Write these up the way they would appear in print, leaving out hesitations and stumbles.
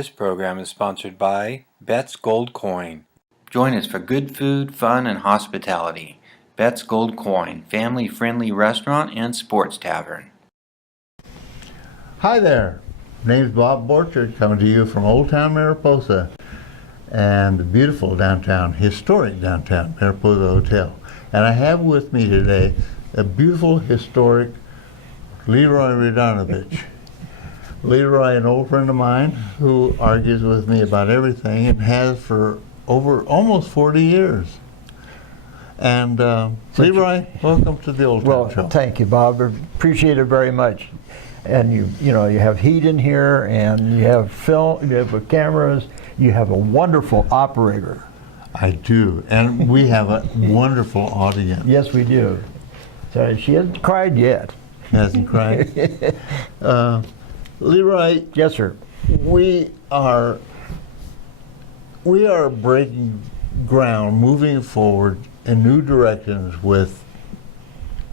This program is sponsored by Bet's Gold Coin. Join us for good food, fun, and hospitality. Bet's Gold Coin, family-friendly restaurant and sports tavern. Hi there, name's Bob Borchard, coming to you from Old Town Mariposa and the beautiful downtown, historic downtown Mariposa Hotel. And I have with me today a beautiful, historic Leroy Radanovich. Leroy, an old friend of mine who argues with me about everything and has for over almost 40 years. And Leroy, welcome to the Old Town Show. Well, thank you, Bob. I appreciate it very much. And you have heat in here, and you have film, you have cameras, you have a wonderful operator. I do, and we have a wonderful audience. Yes, we do. So she hasn't cried yet. Hasn't cried. Leroy, yes, sir. We are breaking ground, moving forward in new directions with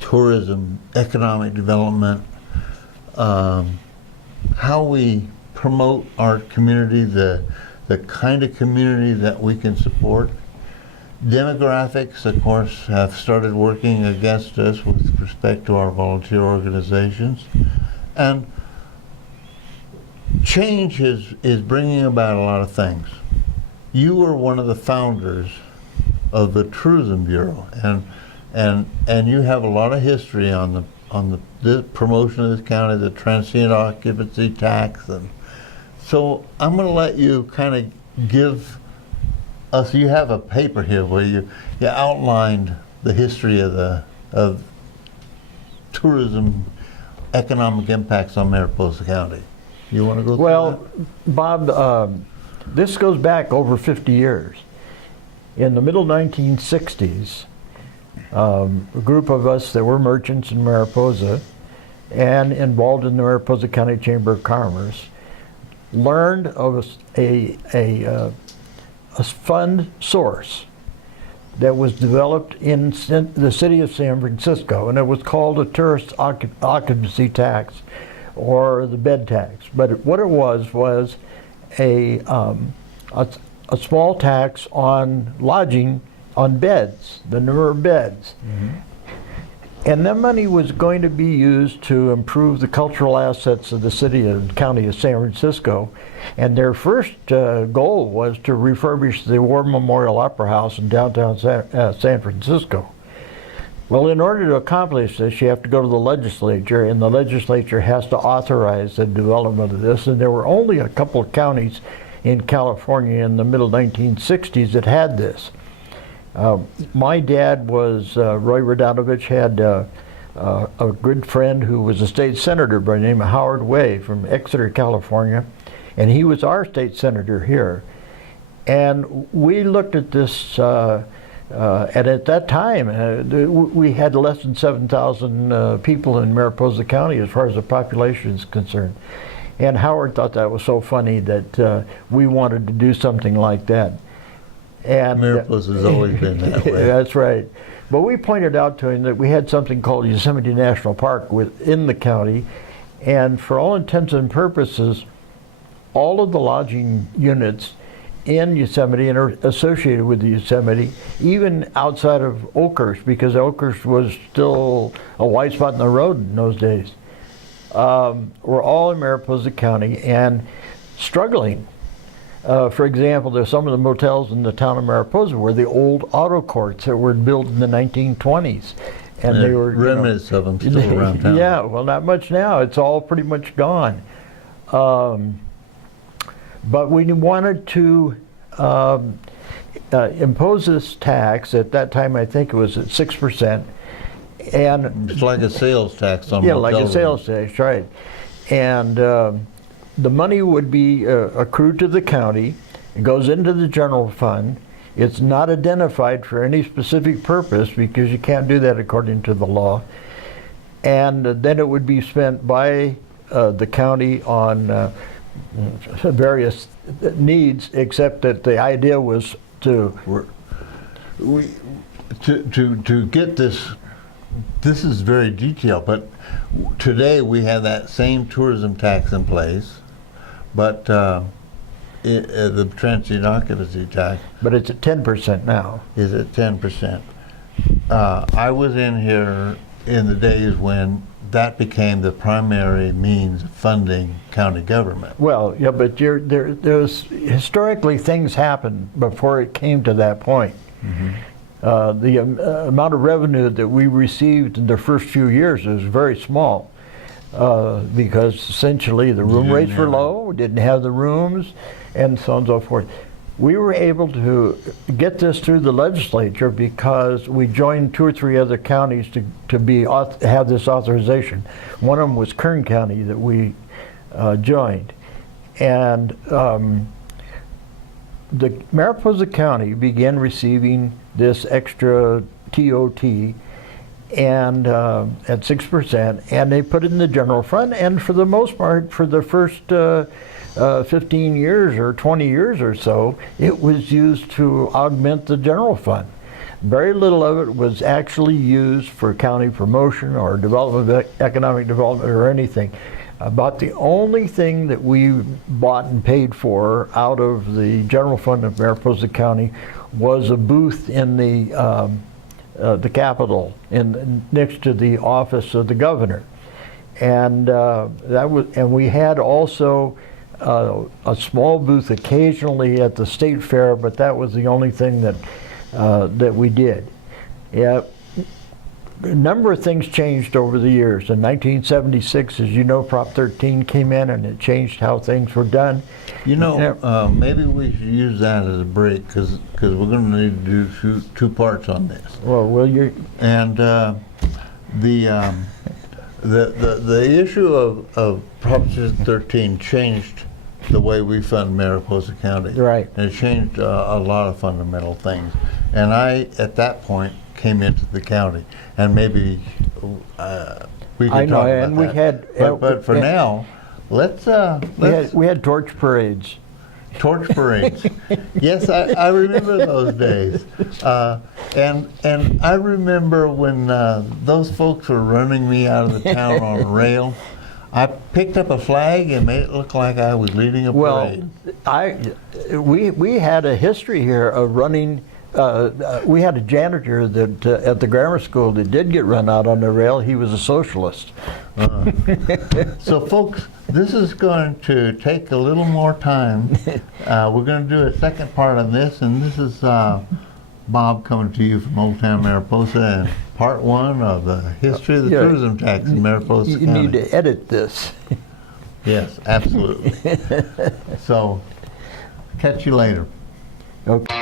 tourism, economic development, how we promote our community, the kind of community that we can support. Demographics, of course, have started working against us with respect to our volunteer organizations. And change is bringing about a lot of things. You were one of the founders of the Tourism Bureau, and you have a lot of history on the promotion of this county, the transient occupancy tax, and so I'm going to let you kind of give us. You have a paper here where you outlined the history of tourism economic impacts on Mariposa County. You want to go through Well, that? Bob, this goes back over 50 years. In the middle 1960s, a group of us that were merchants in Mariposa and involved in the Mariposa County Chamber of Commerce learned of a fund source that was developed in the city of San Francisco, and it was called a tourist occupancy tax, or the bed tax. But what it was a small tax on lodging, on beds, the number of beds. Mm-hmm. And that money was going to be used to improve the cultural assets of the city and county of San Francisco. And their first goal was to refurbish the War Memorial Opera House in downtown San Francisco. Well, in order to accomplish this, you have to go to the legislature, and the legislature has to authorize the development of this. And there were only a couple of counties in California in the middle 1960s that had this. My dad was, Roy Radanovich, had a good friend who was a state senator by the name of Howard Way from Exeter, California, and he was our state senator here. And we looked at this, and at that time, we had less than 7,000 people in Mariposa County as far as the population is concerned. And Howard thought that was so funny that we wanted to do something like that. And Mariposa has always been that way. That's right. But we pointed out to him that we had something called Yosemite National Park within the county, and for all intents and purposes, all of the lodging units in Yosemite and are associated with the Yosemite, even outside of Oakhurst, because Oakhurst was still a white spot in the road in those days, were all in Mariposa County and struggling. For example, there's some of the motels in the town of Mariposa were the old auto courts that were built in the 1920s. And they were remnants of them still around town. Yeah, well, not much now. It's all pretty much gone. But we wanted to impose this tax. At that time, I think it was at 6%. And it's like a sales tax on motel like a sales tax, right. And the money would be accrued to the county. It goes into the general fund. It's not identified for any specific purpose because you can't do that according to the law. And then it would be spent by the county on various needs, except that the idea was to get this. This is very detailed, but today we have that same tourism tax in place, but the transient occupancy tax But it's at 10% now. is at 10%. I was in here in the days when that became the primary means of funding county government. Well, yeah, but there's historically things happened before it came to that point. The amount of revenue that we received in the first few years was very small because essentially the room rates were low, we didn't have the rooms, and so on and so forth. We were able to get this through the legislature because we joined 2 or 3 other counties to have this authorization. One of them was Kern County that we joined. And the Mariposa County began receiving this extra TOT and at 6%, and they put it in the general fund, and for the most part, for the first 15 years or 20 years or so, it was used to augment the general fund. Very little of it was actually used for county promotion or development, economic development or anything. About the only thing that we bought and paid for out of the general fund of Mariposa County was a booth in the Capitol, next to the office of the governor, and we had also a small booth occasionally at the state fair, but that was the only thing that we did. Yeah, a number of things changed over the years. In 1976, as you know, Prop 13 came in and it changed how things were done. You know, maybe we should use that as a break because we're going to need to do 2 parts on this. Well, will you? And the issue of Proposition 13 changed the way we fund Mariposa County. Right. And it changed a lot of fundamental things. And I, at that point, came into the county, and maybe we can talk about and we that. had, but for now, let's we had torch parades. Torch parades. Yes, I remember those days. And I remember when those folks were running me out of the town on a rail. I picked up a flag and made it look like I was leading a parade. Well, we had a history here of running. We had a janitor that at the grammar school that did get run out on the rail. He was a socialist. So, folks, this is going to take a little more time. We're going to do a second part on this, and this is Bob coming to you from Old Town Mariposa, and part 1 of the history of the tourism tax in Mariposa County. You need to edit this. Yes, absolutely. So, catch you later. Okay.